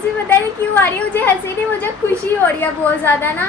हंसी पता नहीं क्यों आ रही है, मुझे हंसी नहीं, मुझे खुशी हो रही है बहुत ज़्यादा ना।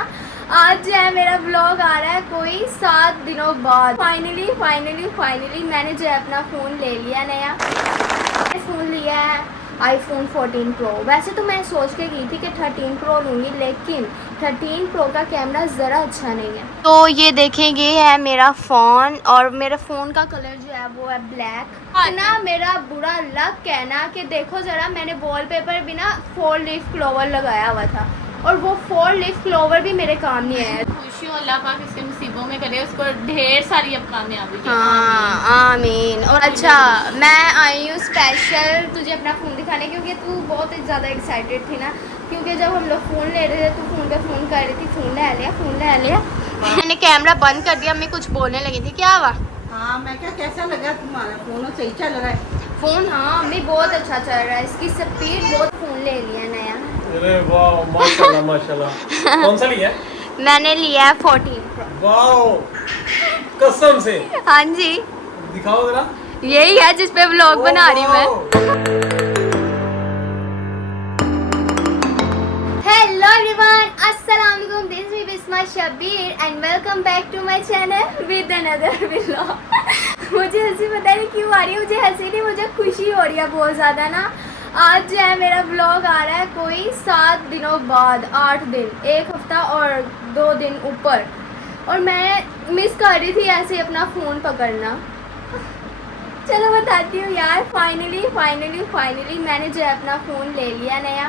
आज जो है मेरा ब्लॉग आ रहा है कोई 7 दिनों बाद। फाइनली मैंने जो है अपना फ़ोन ले लिया नया। फ़ोन लिया है iPhone 14 Pro। वैसे तो मैं सोच के गई थी कि 13 Pro लूँगी, लेकिन 13 Pro का कैमरा ज़रा अच्छा नहीं है। तो ये देखेंगे है मेरा फ़ोन, और मेरे फ़ोन का कलर जो है वो है ब्लैक। इतना मेरा बुरा लक है ना कि देखो ज़रा, मैंने वॉलपेपर भी ना 4 लीफ क्लोवर लगाया हुआ था, और वो 4 लीफ क्लोवर भी मेरे काम नहीं आया। खुशी हो, अल्लाह पाक इसके नसीबों में करे, उसको ढेर सारी अब कामयाबी। हाँ आमीन। और अच्छा, मैं आई हूँ स्पेशल तुझे अपना फ़ोन दिखाने, क्योंकि तू बहुत ज़्यादा एक्साइटेड थी ना, क्योंकि जब हम लोग फ़ोन ले रहे थे तो फ़ोन पे फ़ोन कर रही थी, फ़ोन ले लिया। मैंने कैमरा बंद कर दिया, मैं कुछ बोलने लगी थी, क्या हुआ? हाँ, मैं क्या, कैसा लगा तुम्हारा फ़ोन? सही चल रहा है फ़ोन? हाँ अम्मी बहुत अच्छा चल रहा है, इसकी स्पीड बहुत। फ़ोन ले लिया नया। अरे वाह, माशाल्लाह माशाल्लाह। कौन सा लिया है? मैंने लिया है 14 Pro। वाह, कसम से? हाँ जी, दिखाओ जरा। यही है जिस पे व्लॉग बना रही हूँ मैं। हेलो एवरीवन, अस्सलाम वालेकुम, this is me Bisma Shabbir and welcome back to my channel with another vlog. मुझे हंसी पता नहीं क्यों आ रही है, मुझे हंसी नहीं, मुझे खुशी हो रही है बहुत ज़्यादा ना। आज जो है मेरा व्लॉग आ रहा है कोई 7 दिनों बाद, 8 दिन, 1 हफ्ता और 2 दिन ऊपर, और मैं मिस कर रही थी ऐसे अपना फ़ोन पकड़ना। चलो बताती हूँ यार, फाइनली मैंने जो है अपना फ़ोन ले लिया नया,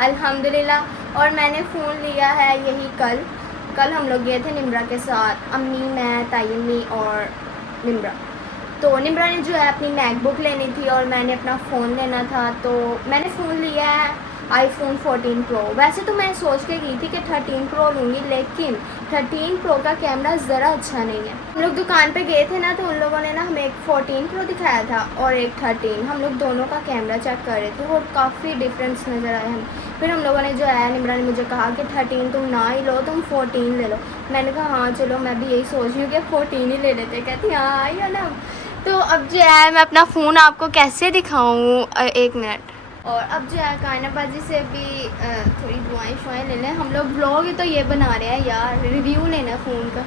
अल्हम्दुलिल्लाह। और मैंने फ़ोन लिया है यही कल हम लोग गए थे निम्रा के साथ, अम्मी, मैं, तायम्मी और निम्रा। तो निम्रा ने जो है अपनी मैकबुक लेनी थी और मैंने अपना फ़ोन लेना था, तो मैंने फ़ोन लिया है iPhone 14 Pro। वैसे तो मैं सोच के गई थी कि 13 Pro लूँगी, लेकिन 13 Pro का कैमरा ज़रा अच्छा नहीं है। हम लोग दुकान पे गए थे ना, तो उन लोगों ने ना हमें एक 14 Pro दिखाया था और एक 13। हम लोग दोनों का कैमरा चेक कर रहे थे और काफ़ी डिफरेंस नज़र आया हमें। फिर हम लोगों ने जो है, निम्रा ने मुझे कहा कि 13 तुम ना ही लो, तुम 14 ले लो। मैंने कहा हाँ चलो, मैं भी यही सोच रही हूँ कि 14 ही ले लेते। कहती हाँ आई है ना। तो अब जो है मैं अपना फ़ोन आपको कैसे दिखाऊँ, 1 मिनट। और अब जो है कायनाबाजी से भी थोड़ी दुआएं ले लें। हम लोग ब्लॉग ही तो ये बना रहे हैं यार, रिव्यू लेना फ़ोन का।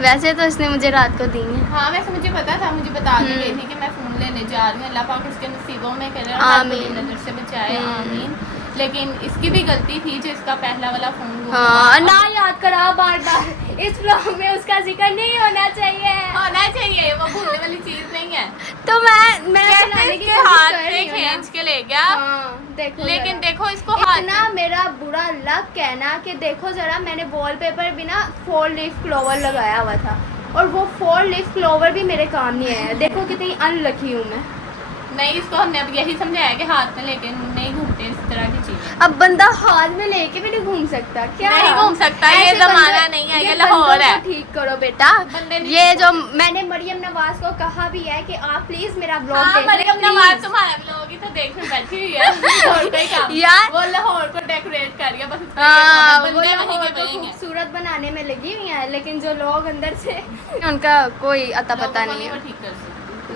वैसे तो इसने मुझे रात को दी है। हाँ, वैसे मुझे पता था, मुझे बता के गई थी कि मैं फ़ोन लेने जा रही हूँ। अल्लाह पाक इसके नसीबों में करे, आमीन। नज़र से बचाए, आमीन। लेकिन इसकी भी गलती थी जो इसका पहला वाला फ़ोन हाँ ना, याद करा बार इस ब्लॉग में उसका जिक्र नहीं होना चाहिए। वो भूलने वाली चीज़ नहीं है। तो मैं बनाने की कोशिश हाथ कर से रही हूँ ना। खींच के ले गया। हाँ, देखो लेकिन जरा। देखो इसको हाथ इतना मेरा बुरा लक है ना कि देखो ज़रा, मैंने वॉलपेपर भी ना 4 लीफ क्लोवर लगाया हुआ था, और वो 4 लीफ क्लोवर भी मेरे काम नहीं आया। देखो कितनी अनलकी हूँ मैं। नहीं, इसको हमने अब यही समझाया कि हाथ में लेके नहीं घूमते इस तरह की चीजें। अब बंदा हाथ में लेके भी नहीं घूम सकता क्या? नहीं घूम सकता, ये ऐसे जमाना नहीं है, ये लाहौर है। ठीक करो बेटा। बंदे नहीं ये जो मैंने मरियम नवाज को कहा भी है कि आप प्लीज मेरा ब्लॉग हाँ, देखें, मरियम नवाज तुम्हारा ब्लॉग ही तो देखने बैठी हुई है। और कोई काम यार। वो लाहौर को डेकोरेट कर रही है, बस उसका हाँ, ये काम है, वो बंदे लाहौर वहीं के को वहीं हैं। खूबसूरत बनाने में लगी हुई है, लेकिन जो लोग अंदर से उनका कोई अता पता लोगों को नहीं वो है। ठीक कर सकते।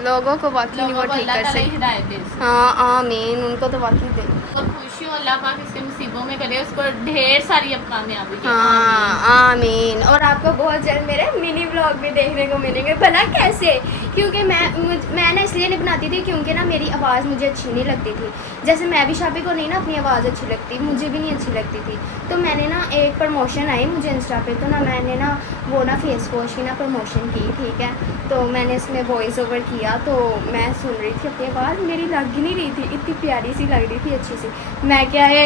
लोगों को वाकई नहीं वो लोगों को ठीक अल्लाह कर ताला ही सकते। हिदायत दे सकते। हाँ आमीन, उनको तो वाकई दे। और खुशी हो, अल्लाह पाक इसके नसीबों में करे, उसको ढेर सारी अब कामयाबी दे। हाँ आमीन। और आपको बहुत जल्द मेरे मिनी व्लॉग भी देखने को मिलेंगे। भला कैसे? क्योंकि मैं ना इसलिए नहीं बनाती थी क्योंकि ना मेरी आवाज़ मुझे अच्छी नहीं लगती थी। जैसे मैं भी शाबी को नहीं ना अपनी आवाज़ अच्छी लगती, मुझे भी नहीं अच्छी लगती थी। तो मैंने ना एक प्रमोशन आई मुझे इंस्टा पे, तो ना मैंने ना वो ना फेस वॉश की ना प्रमोशन की, ठीक है। तो मैंने इसमें वॉइस ओवर किया, तो मैं सुन रही थी अपनी आवाज़, मेरी लग ही नहीं रही थी, इतनी प्यारी सी लग रही थी, अच्छी सी। मैं क्या है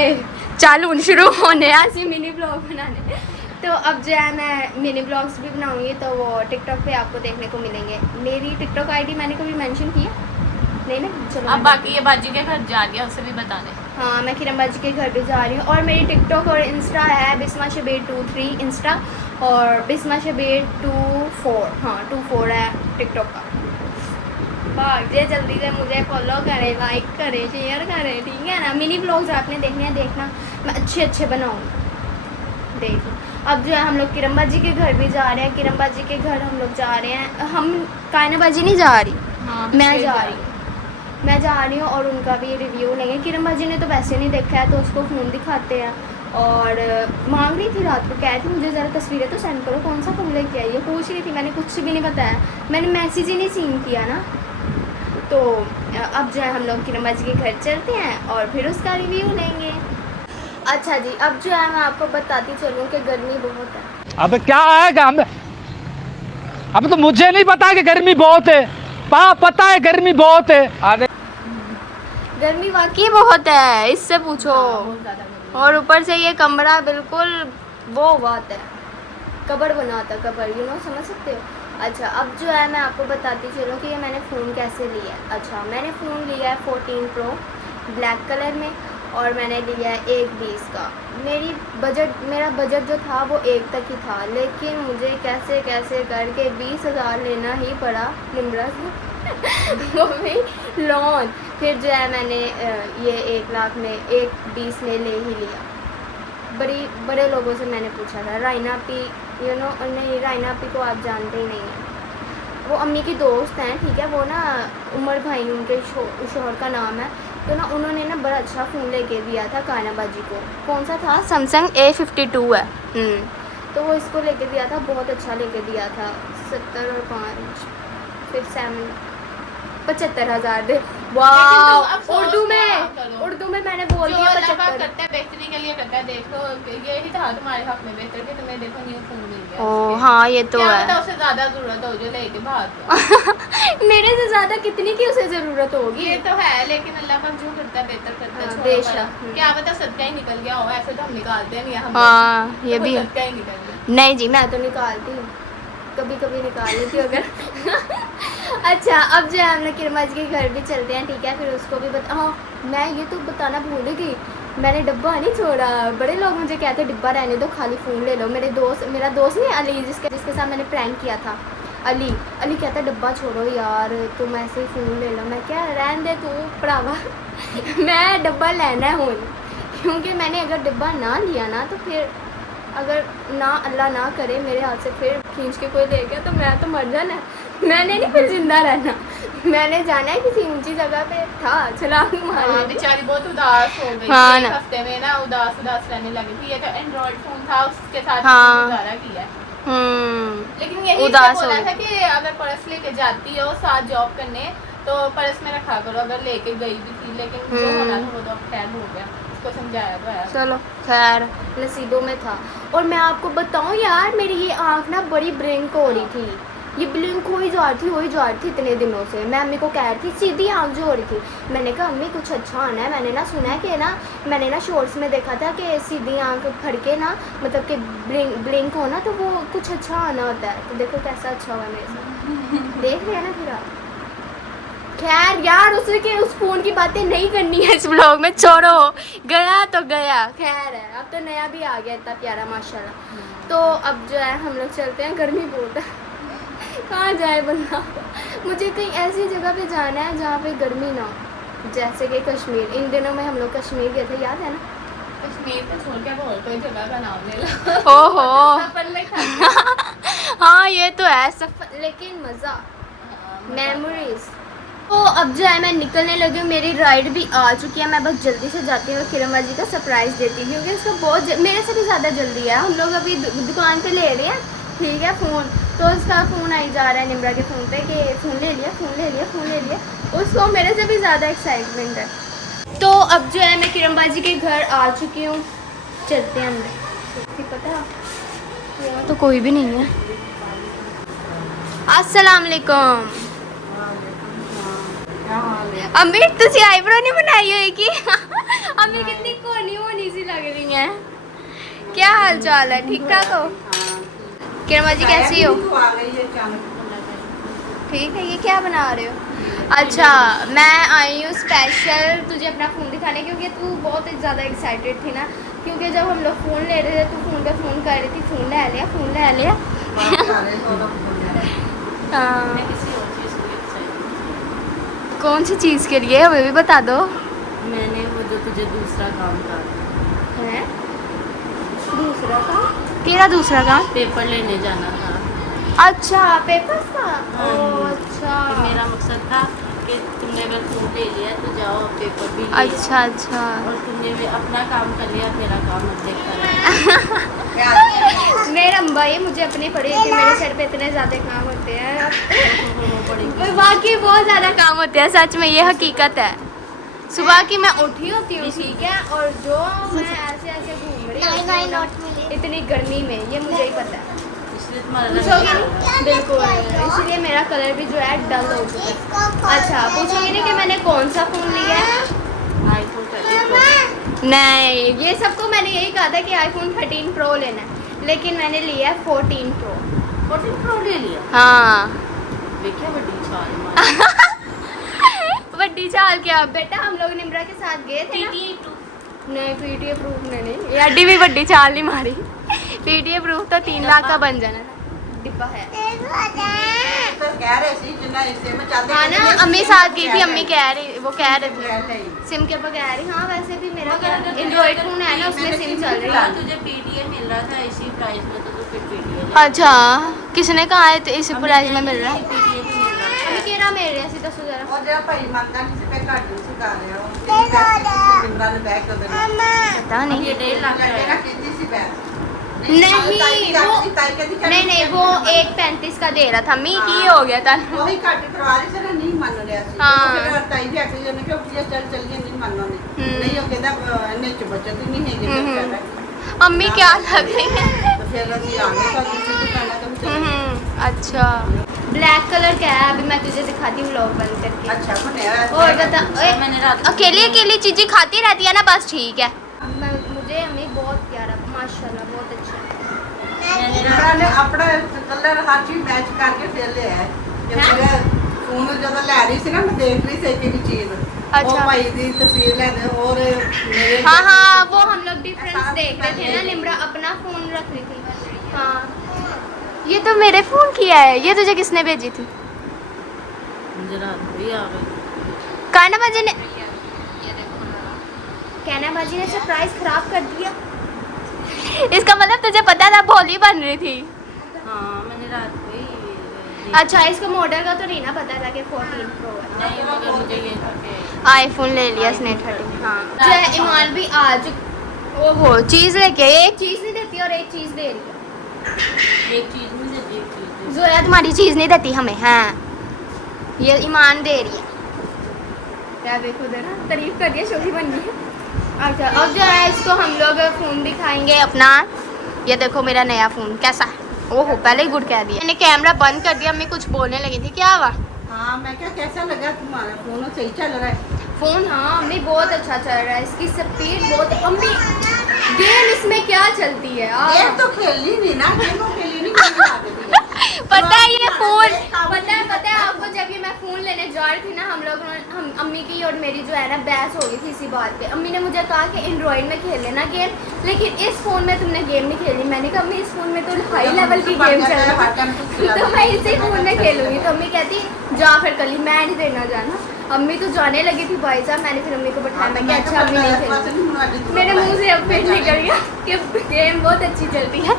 चालू शुरू होने ऐसे मिनी ब्लॉग बनाने। तो अब जो है मैं मिनी ब्लॉग्स भी बनाऊंगी, तो वो टिकटॉक पे आपको देखने को मिलेंगे। मेरी टिकटॉक आईडी मैंने कभी मेंशन किया नहीं ना? चलो अब बाकी ये बाजी के घर जा रही है, उससे भी बता दें। हाँ, मैं किरण बाजी के घर पे जा रही हूँ, और मेरी टिकटॉक और इंस्टा है बिस्मा शबीर 23 इंस्टा, और बिस्मा शबीर 24, हाँ 24 है टिकटॉक का। भाग जल्दी से मुझे फॉलो करें, लाइक करें, शेयर करें, ठीक है ना। मिनी ब्लॉग्स आपने देखने हैं, देखना, मैं अच्छे बनाऊँगी, देखो। अब जो है हम लोग किरण बाजी के घर भी जा रहे हैं। किरण बाजी के घर हम लोग जा रहे हैं, हम कायनाबाजी नहीं जा रही, हाँ, मैं जा रही हूँ। मैं जा रही हूँ और उनका भी रिव्यू लेंगे। किरण बाजी ने तो वैसे नहीं देखा है, तो उसको फ़ोन दिखाते हैं। और मांग रही थी रात को, कह रही थी मुझे ज़रा तस्वीरें तो सेंड करो, कौन सा फ़ोन लेके आई है, पूछ रही थी। मैंने कुछ भी नहीं बताया, मैंने मैसेज ही नहीं सीन किया ना। तो अब जो है हम लोग किरण बाजी के घर चलते हैं और फिर उसका रिव्यू लेंगे। अच्छा जी, अब जो है मैं आपको बताती चलूँ कि गर्मी बहुत है। अब क्या है अब तो मुझे नहीं पता कि गर्मी बहुत है, पता है गर्मी बहुत है। अरे गर्मी वाकई बहुत है, इससे पूछो। बहुत ज़्यादा गर्मी। और ऊपर से ये कमरा बिल्कुल वो बात है, कबर बनाता कबर, समझ सकते हो। अच्छा, अब जो है मैं आपको बताती चलूँ कि ये मैंने फ़ोन कैसे लिया है। अच्छा, मैंने फ़ोन लिया है 14 प्रो ब्लैक कलर में, और मैंने लिया है 1.20 का। मेरा बजट जो था वो 1 तक ही था, लेकिन मुझे कैसे कैसे करके 20,000 लेना ही पड़ा निम्रा से वो भी लोन। फिर जो है मैंने ये 1 लाख में 1.20 में ले ही लिया। बड़े लोगों से मैंने पूछा था, राइना पी नहीं, राइना पी को आप जानते ही नहीं हैं, वो अम्मी की दोस्त हैं, ठीक है। वो ना उमर भाई उनके शोहर का नाम है। तो ना उन्होंने ना बड़ा अच्छा फ़ोन लेके दिया था कायना बाजी को। कौन सा था? सैमसंग A52 है। तो वो इसको लेके दिया था, बहुत अच्छा लेके दिया था। 70 और 5 फिर 7 75,000 दे। वाह, उर्दू में मैंने बोल जो दिया अल्लाह पाक 75। करता है बेहतरी के लिए करता है। देख लो, यही था तुम्हारे हक में बेहतर कि तुम्हें देखो न्यू फोन मिल गया। ओ हाँ, ये तो क्या है। पता उसे ज्यादा जरूरत हो जो लेके भाग गया। मेरे से ज़्यादा कितनी की उसे ज़रूरत होगी। ये तो है, लेकिन अल्लाह पाक जो करता है बेहतर करता है। हाँ, छोड़ो बेशक। पर। क्या पता सदका ही निकल गया हो, ऐसे तो हम निकालते नहीं है हम। हाँ, ये भी है। सदका ही निकल गया। नहीं जी, मैं तो निकालती हूँ, कभी कभी निकाल लेती हूँ अगर अच्छा, अब जो है हम लोग किरमाजी के घर भी चलते हैं, ठीक है। फिर उसको भी हाँ, मैं ये तो बताना भूल गई, मैंने डब्बा नहीं छोड़ा। बड़े लोग मुझे कहते हैं डिब्बा रहने दो, खाली फ़ोन ले लो। मेरा दोस्त नहीं अली, जिसके साथ मैंने प्रैंक किया था, अली कहता है डब्बा छोड़ो यार, तुम ऐसे ही फ़ोन ले लो। मैं क्या, रहने दे तू भरावा मैं डब्बा लेना हूँ, क्योंकि मैंने अगर डब्बा ना लिया ना, तो फिर अगर ना अल्लाह ना करे मेरे हाथ से फिर खींच के कोई ले गया, तो मैं तो मर जाना है। मैंने नहीं फिर जिंदा रहना, मैंने जाना है किसी ऊंची जगह पे था, छलांग मारने। हाँ, बेचारी बहुत उदास हो गई। हाँ एक ना। हफ्ते में ना उदास रहने लगी थी। ये तो एंड्रॉइड फोन था, उसके साथ हाँ। गुजारा किया है। लेकिन यही उदास उसने हो बोला गई। था कि अगर पर्स लेके जाती हो साथ जॉब करने, तो पर्स में रखा करो। अगर लेके गई भी थी, लेकिन जो होना था वो तो अब खैर हो गया, उसको समझाया तो है। चलो खैर, नसीबों में था। और मैं आपको बताऊं यार, मेरी ये आँख ना बड़ी ब्लिंक हो रही थी, ये ब्लिंक हो ही जा रही थी इतने दिनों से। मैं अम्मी को कह रही थी, सीधी आँख जो हो रही थी। मैंने कहा अम्मी कुछ अच्छा आना है, मैंने ना सुना है कि ना, मैंने ना शॉर्ट्स में देखा था कि सीधी आँख फड़के ना, मतलब कि ब्लिंक हो ना, तो वो कुछ अच्छा आना होता है। तो देखो कैसा अच्छा हुआ मेरे साथ देख रहे हैं ना फिर आप। खैर यार, उस फ़ोन की बातें नहीं करनी है इस ब्लॉग में, छोड़ो, गया तो गया। खैर है, अब तो नया भी आ गया इतना प्यारा माशाल्लाह। तो अब जो है हम लोग चलते हैं, गर्मी बहुत है, कहाँ जाए बंदा। मुझे कहीं ऐसी जगह पे जाना है जहाँ पे गर्मी ना हो, जैसे कि कश्मीर। इन दिनों में हम लोग कश्मीर गए थे, याद है ना? कश्मीर को छोड़ के और कोई जगह का नाम ले लो। ओहो सफर में था। हाँ, ये तो है सफर, लेकिन मज़ा, मेमोरीज। तो अब जो है मैं निकलने लगी हूँ, मेरी राइड भी आ चुकी है। मैं बस जल्दी से जाती हूँ और किरण बाजी का सरप्राइज़ देती हूँ, क्योंकि उसका बहुत मेरे से भी ज़्यादा जल्दी है। हम लोग अभी दुकान पे ले रहे हैं, ठीक है, फ़ोन। तो उसका फ़ोन आई जा रहा है निम्रा के फ़ोन पे कि फ़ोन ले लिया। उसको मेरे से भी ज़्यादा एक्साइटमेंट है। तो अब जो है मैं किरण बाजी के घर आ चुकी हूँ, चलते हैं अंदर। पता यहाँ तो कोई भी नहीं है। अस्सलाम वालेकुम। अम्मी तुसी आईब्रो नहीं बनाई होगी अम्मी कितनी कोनी सी लग रही हैं। क्या हाल चाल है, ठीक ठाक हो? किरण जी कैसी हो? आ गई है अचानक। ठीक है। ये क्या बना रहे हो? अच्छा, मैं आई हूँ स्पेशल तुझे अपना फ़ोन दिखाने, क्योंकि तू बहुत ज़्यादा एक्साइटेड थी ना, क्योंकि जब हम लोग फ़ोन ले रहे थे तो फ़ोन पे फ़ोन कर रही थी, फ़ोन ले लिया। हाँ, कौन सी चीज़ के लिए हमें भी बता दो। मैंने वो जो तुझे दूसरा काम था, है दूसरा काम? तेरा दूसरा काम? पेपर लेने जाना था। अच्छा, पेपर्स का। हाँ। ओह अच्छा। मेरा मकसद था कि तुमने अगर फोन ले लिया तो जाओ पेपर भी ले आओ। अच्छा अच्छा। और तुमने भी अपना काम कर लिया, मेरा काम मत देखा रहा। मेरे अम्बा ये मुझे अपने पढ़े थे, मेरे सर पे इतने ज़्यादा काम होते हैं, बाकी बहुत ज़्यादा काम होते हैं, सच में ये हकीकत है। सुबह की मैं उठी होती हूँ, ठीक है, और जो मैं ऐसे ऐसे घूम रही हूँ इतनी गर्मी में, ये मुझे ही पता है। इसलिए तुम्हारा पूछोगे नहीं, बिल्कुल, इसलिए मेरा कलर भी जो है डल हो चुका है। अच्छा, पूछोगे नहीं कि मैंने कौन सा फ़ोन लिया है? IPhone 13 Pro। नहीं, ये सबको मैंने यही कहा था कि आईफोन 13 प्रो लेना है, लेकिन मैंने लिया है 14 प्रो। 14 Pro ले लिया। हाँ। देखिए बड़ी छाल मारी। बड्डी चाल क्या बेटा, हम लोग निम्रा के साथ गए थे ना। नहीं, पीटीए प्रूफ नहीं, ये अड्डी भी बड्डी चाल नहीं मारी। पीटीए प्रूफ तो 3 लाख का बन जाना था, डिब्बा है। तो कह रहे सी जिन्ना इससे में चलते हाँ ना, अम्मी साथ गई थी, अम्मी कह रही, वो कह रही थी सिम के ऊपर कह रही। हाँ वैसे भी मेरा एंड्रॉइड फोन है ना, उसमें सिम चल रही है। तुझे पीटीए मिल रहा था इसी प्राइस में, तो तू फिर पीटीए। अच्छा, किसने कहा है तो इस प्राइस में मिल रहा है? पीटीए भी मिल रहा अम्मी कह रहा मेरे ऐसी 10 हज़ार। और जरा भाई मानता नहीं से पे घट नहीं सिखा रहे हो जिंदा ने बैक कर देना पता है। नहीं। ये 1.5 लाख का लगेगा है। कितनी सी बैक नहीं, नहीं वो 1.35 का दे रहा था, मी की हो गया था। वही काट करवा रही से ना, नहीं मान रहा सी हाँ। फिर ताई भी आके जने के उठिया चल चलिए नहीं मानना नहीं हो कहता ने च बचत ही नहीं है कि अम्मी क्या लग रही है? तो फिर ਅਸੀਂ आगे का किसी दुकान तो चले। अच्छा, ब्लैक कलर क्या है? अभी मैं तुझे दिखाती हूँ व्लॉग बंद करके। अच्छा बने और बता, ओए, मैंने रात को अकेली अकेली चीजें खाती रहती है ना, बस ठीक है। मुझे अम्मी बहुत प्यारा, माशाल्लाह बहुत अच्छा है। निम्रा ने अपना कलर हर चीज मैच करके फिर ले आया जब मेरा फोन ਜਦੋਂ ਲੈ ਰਹੀ ਸੀ ਨਾ मैं देख रही थी एक चीज अच्छा। वो भाई दी तस्वीर ले और मेरे हाँ हाँ, वो हम लोग डिफरेंस देख रहे थे ना, निम्रा अपना फोन रख रही थी। हाँ, ये तो मेरे फोन की है, ये तुझे किसने भेजी थी? मुझे रात को ही आ गई। काना बाजी ने, कहना बाजी ने सरप्राइज खराब कर दिया। इसका मतलब तुझे पता था भोली बन रही थी। हाँ मैंने रात को ही अच्छा, इसको मॉडल का तो नहीं ना पता था कि 14 प्रो है। नहीं, मगर मुझे ये था कि आईफोन ले लिया इसने 13। हाँ, जो है ईमान भी आज ओहो चीज़ लेके आई, एक चीज़ नहीं देती और एक चीज़ दे रही है। एक चीज मुझे एक चीज जोया तुम्हारी चीज़ नहीं देती हमें। हाँ, ये ईमान दे रही है। क्या देखो जरा, तारीफ कर रही है, शोखी बन गई है। अच्छा, अब जो है इसको हम लोग फ़ोन दिखाएंगे अपना। ये देखो मेरा नया फ़ोन कैसा है। ओहो, पहले ही गुड कह दिया। मैंने कैमरा बंद कर दिया, मैं कुछ बोलने लगी थी, क्या हुआ? हाँ मैं क्या कैसा लगा तुम्हारा फोन सही चल रहा है? फ़ोन हाँ अम्मी बहुत अच्छा चल रहा है, इसकी स्पीड बहुत। अम्मी गेम इसमें क्या चलती है गेम तो खेली नहीं ना, गेम तो खेली नहीं खेलने आ गई है। पता है ये फ़ोन, पता है आपको, जब ये मैं फ़ोन लेने जा रही थी ना, हम अम्मी की और मेरी जो है ना बहस हो गई थी इसी बात पे। अम्मी ने मुझे कहा कि एंड्रॉइड में खेल लेना गेम, लेकिन इस फ़ोन में तुमने गेम नहीं खेली। मैंने कहा अम्मी इस फ़ोन में तो हाई लेवल की गेम चल रही है, तो मैं इसी फ़ोन में खेलूँगी। तो अम्मी कहती जा फिर कल ही, मैं नहीं देना जाना। अम्मी तो जाने लगी थी भाई साहब, मैंने फिर अम्मी को बैठाया, मैं क्या अच्छा अम्मी नहीं खेली। मेरे मुंह से अब फिर निकल गया कि गेम बहुत अच्छी चलती है।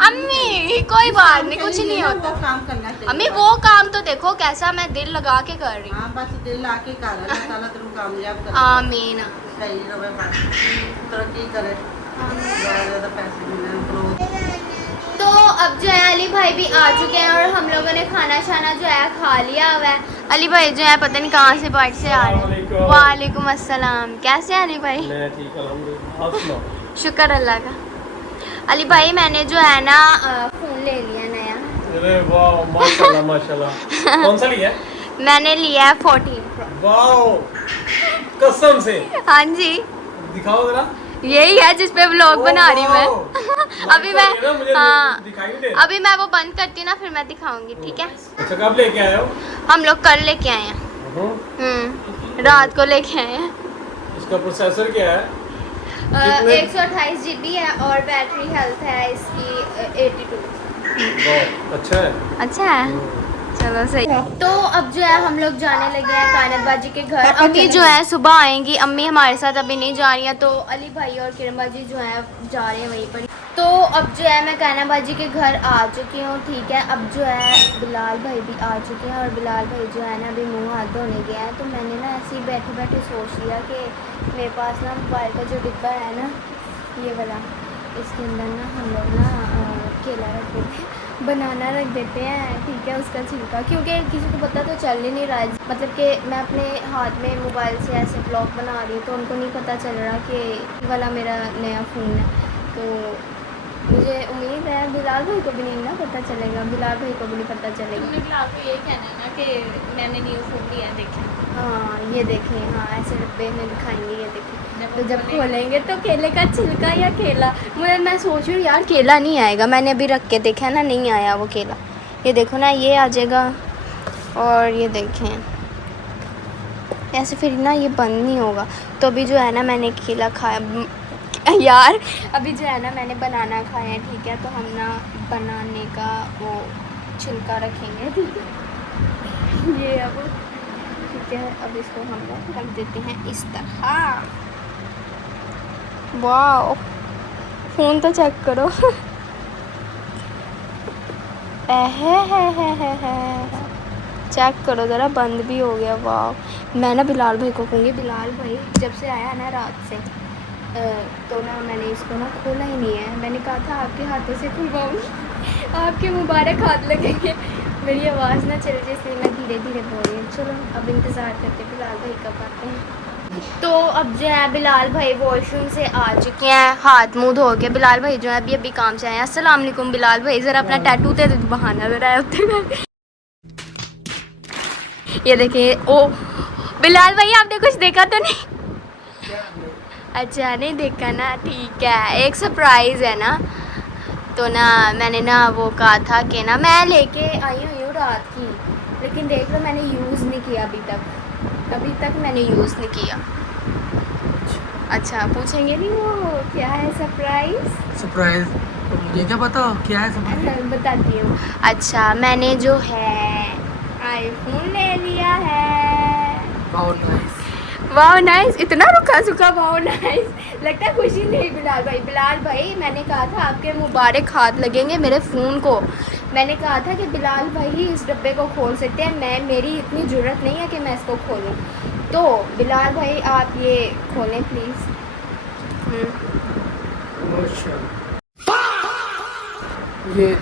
अम्मी कोई बात नहीं, कुछ नहीं होता। काम करना चाहिए अम्मी वो काम तो देखो कैसा मैं दिल लगा के कर रही हूँ। हाँ बस दिल ला के कर अल्लाह ताला तेरे को कामयाब करे। आमीन। सही रहे बस, तरक्की करे, ज़्यादा ज़्यादा पैसे मिले ग्रोथ। तो अब जो है अली भाई भी आ चुके हैं और हम लोगों ने खाना शाना जो है खा लिया हुआ है। अली भाई जो है पता नहीं कहाँ से बाइट से आ रहे हैं। वालेकुम अस्सलाम, कैसे हैं अली भाई? मैं ठीक अल्हम्दुलिल्लाह, आप सुनाओ। शुक्र अल्लाह का। अली भाई मैंने जो है ना फ़ोन ले लिया नया। अरे वाह, माशाल्लाह माशाल्लाह। कौन सा लिया है? मैंने लिया है 14 प्रो। वाह, कसम से हाँ जी, दिखाओ जरा। यही है जिस पे व्लॉग बना रही हूँ मैं। अभी मैं हाँ, दिखाई नहीं दे। अभी मैं वो बंद करती हूँ ना, फिर मैं दिखाऊंगी, ठीक है? अच्छा, कब लेके आए हो? हम लोग कल लेके आए हैं। रात को लेके आए हैं। इसका प्रोसेसर क्या है? 128 GB है और बैटरी हेल्थ है इसकी 82। वाह, अच्छा है। अच्छा है, चलो सही। तो अब जो है हम लोग जाने लगे हैं कायनात बाजी के घर। अम्मी जो है सुबह आएंगी, अम्मी हमारे साथ अभी नहीं जा रही है, तो अली भाई और किरण बाजी जो है जा रहे हैं वहीं पर। तो अब जो है मैं काना बाजी के घर आ चुकी हूँ, ठीक है। अब जो है बिलाल भाई भी आ चुके हैं और बिलाल भाई जो है ना अभी मुंह हाथ धोने गया है। तो मैंने ना ऐसे ही बैठे बैठे सोच लिया कि मेरे पास ना मोबाइल का जो डिब्बा है ना ये वाला, इसके अंदर ना हम लोग ना केला रख देते हैं, बनाना रख देते हैं, ठीक है, उसका छिलका, क्योंकि किसी को पता तो चल ही नहीं रहा है। मतलब कि मैं अपने हाथ में मोबाइल से ऐसे ब्लॉग बना रही हूँ तो उनको नहीं पता चल रहा कि ये वाला मेरा नया फ़ोन है। तो मुझे उम्मीद है बिलाल भाई को भी नहीं ना पता चलेगा, बिलाल भाई को भी नहीं पता चलेगा। तुमने बिलाल को ये कहना है ना कि मैंने न्यू फ़ोन लिया है, देखें। हाँ ये देखें, हाँ ऐसे डब्बे में दिखाएंगे, ये देखें। जब तो जब खोलेंगे- खोलेंगे तो केले का छिलका या केला, मैं सोच रही हूँ यार केला नहीं आएगा, मैंने अभी रख के देखा है ना, नहीं आया वो केला। ये देखो ना ये आ जाएगा और ये देखें ऐसे फिर ना ये बंद नहीं होगा। तो अभी जो है ना मैंने केला खाया यार, अभी जो है ना मैंने बनाना खाया है, ठीक है। तो हम ना बनाने का वो छिलका रखेंगे, ठीक है। ये अब ठीक है, अब इसको हम लोग रख देते हैं इस तरह। वाह फ़ोन तो चेक करो चेक करो ज़रा, बंद भी हो गया। वाह मैं ना बिलाल भाई को कहूँगी, बिलाल भाई जब से आया ना रात से तो ना मैंने इसको ना खोला ही नहीं है। मैंने कहा था आपके हाथों से खुलवाऊँगी, आपके मुबारक हाथ लगेंगे। मेरी आवाज़ ना चल रही, इसलिए मैं धीरे धीरे बोल रही हूँ। चलो अब इंतज़ार करते बिलाल भाई कब आते हैं। तो अब जो है बिलाल भाई वॉशरूम से आ चुके हैं, हाथ मुंह धो के। बिलाल भाई जो है अभी अभी काम से आए हैं। अस्सलाम वालेकुम बिलाल भाई, ज़रा अपना टैटू दे दो, बहाना ज़रा है होते। ये देखिए, ओ बिलाल भाई आपने कुछ देखा तो नहीं? अच्छा नहीं देखा ना, ठीक है, एक सरप्राइज़ है ना। तो ना मैंने ना वो कहा था कि ना मैं लेके आई हुई हूँ रात की, लेकिन देख लो मैंने यूज़ नहीं किया अभी तक मैंने यूज़ नहीं किया। अच्छा पूछेंगे नहीं वो क्या है सरप्राइज तो मुझे क्या पता क्या है सरप्राइज? बताती हूँ। अच्छा मैंने जो है आईफोन ले लिया है। वाह नाइस, इतना रुका सुखा, वाह नाइस, लगता है खुशी नहीं। बिलाल भाई मैंने कहा था आपके मुबारक हाथ लगेंगे मेरे फ़ोन को। मैंने कहा था कि बिलाल भाई ही इस डब्बे को खोल सकते हैं, मेरी इतनी ज़रूरत नहीं है कि मैं इसको खोलूं। तो बिलाल भाई आप ये खोलें प्लीज़। ये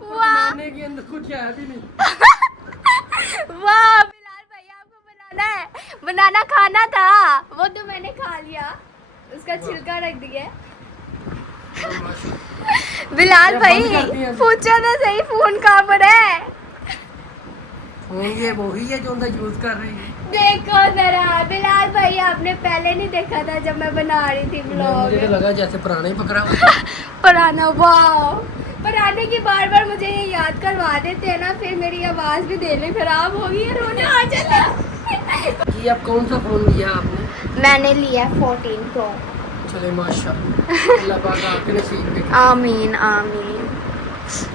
बनाने के अंदर कुछ है भी नहीं। वाह बिलाल भाई आपको बनाना है, बनाना खाना था, वो तो मैंने खा लिया, उसका छिलका रख दिया। बिलाल भाई पूछो ना सही फ़ोन कहाँ पर है? फोन ये वही है जो यूज कर रही है। देखो जरा बिलाल भाई, आपने पहले नहीं देखा था जब मैं बना रही थी मुझे तो ब्लॉग? लगा जैसे पुराना ही पकड़ा। पुराना, वाह पुराने की बार बार मुझे ये याद करवा देते हैं ना, फिर मेरी आवाज़ भी देने खराब हो गई है, रोने आ जाता। जी आप कौन सा फोन लिया आपने? मैंने लिया 14 प्रो। चले माशाल्लाह, अल्लाह पाक आपके नसीब में। आमीन आमीन।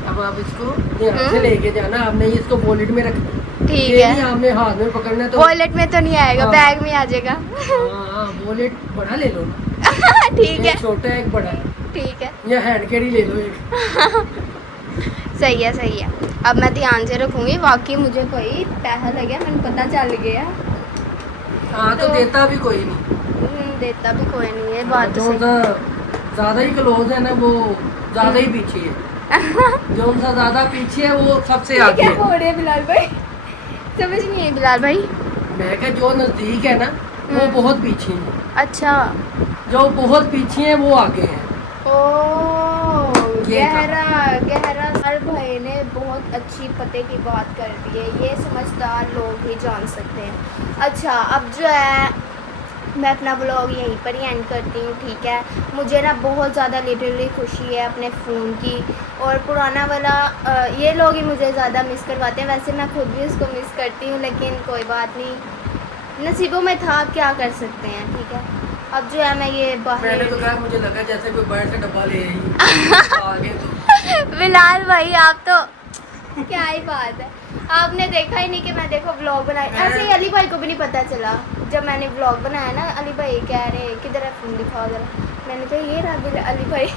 अब आप इसको यहाँ से लेके जाना, आपने इसको वॉलेट में रख दो। ठीक ये है, नहीं आपने हाथ में पकड़ना तो। वॉलेट में तो नहीं आएगा, हाँ। बैग में आ जाएगा। हाँ वॉलेट बड़ा ले लो ना, ठीक है एक छोटा है एक बड़ा है, ठीक है, या हैंड कैरी ले लो एक। सही है। अब मैं ध्यान से रखूँगी, वाकई मुझे कोई पैसा लगे, मैंने पता चल गया। हाँ तो तो- देता भी कोई नहीं, देता भी कोई नहीं है, बात तो जो सही। सा ज्यादा ही क्लोज है ना वो ज्यादा ही पीछे है, जो सा ज्यादा पीछे है वो सबसे आगे क्या है। बोल रहे हैं बिलाल भाई? समझ नहीं आई बिलाल भाई। मैं क्या जो नजदीक है ना वो बहुत पीछे है, अच्छा, जो बहुत पीछे है वो आगे है। ओ ये गहरा सर भाई ने बहुत अच्छी पते की बात कर दी है, ये समझदार लोग ही जान सकते हैं। अच्छा अब जो है मैं अपना ब्लॉग यहीं पर ही एंड करती हूँ, ठीक है। मुझे ना बहुत ज़्यादा लिटरली खुशी है अपने फ़ोन की, और पुराना वाला ये लोग ही मुझे ज़्यादा मिस करवाते हैं। वैसे मैं खुद भी उसको मिस करती हूँ, लेकिन कोई बात नहीं, नसीबों में था, क्या कर सकते हैं, ठीक है। अब जो है मैं ये मैंने बाहर तो कहा मुझे लगा जैसे कोई बड़ा सा डब्बा ले आई आगे तो। बिलाल भाई आप तो क्या ही बात है, आपने देखा ही नहीं कि मैं देखो व्लॉग बनाया। ऐसे ही अली भाई को भी नहीं पता चला जब मैंने व्लॉग बनाया ना, अली भाई कह रहे किधर है फ़ोन दिखाओ जरा, मैंने कहा ये राबिल अली भाई।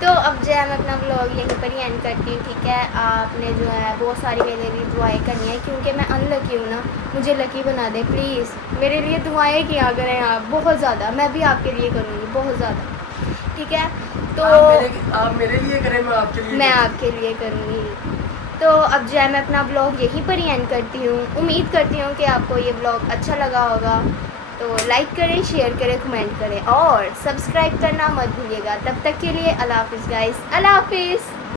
तो अब जो है मैं अपना ब्लॉग यहीं पर ही एंड करती हूँ, ठीक है। आपने जो है बहुत सारी मेरे लिए दुआएं करनी है, क्योंकि मैं अनलकी हूँ ना, मुझे लकी बना दे प्लीज़। मेरे लिए दुआएं किया करें आप बहुत ज़्यादा, मैं भी आपके लिए करूँगी बहुत ज़्यादा, ठीक है। तो आप मेरे लिए करें, मैं आपके लिए मैं आपके लिए करूँगी। तो अब जो है मैं अपना ब्लॉग यहीं पर ही एंड करती हूँ। उम्मीद करती हूँ कि आपको ये ब्लॉग अच्छा लगा होगा। तो लाइक करें, शेयर करें, कमेंट करें और सब्सक्राइब करना मत भूलिएगा। तब तक के लिए अल्लाह हाफिज़ गाइस, अल्लाह हाफिज़।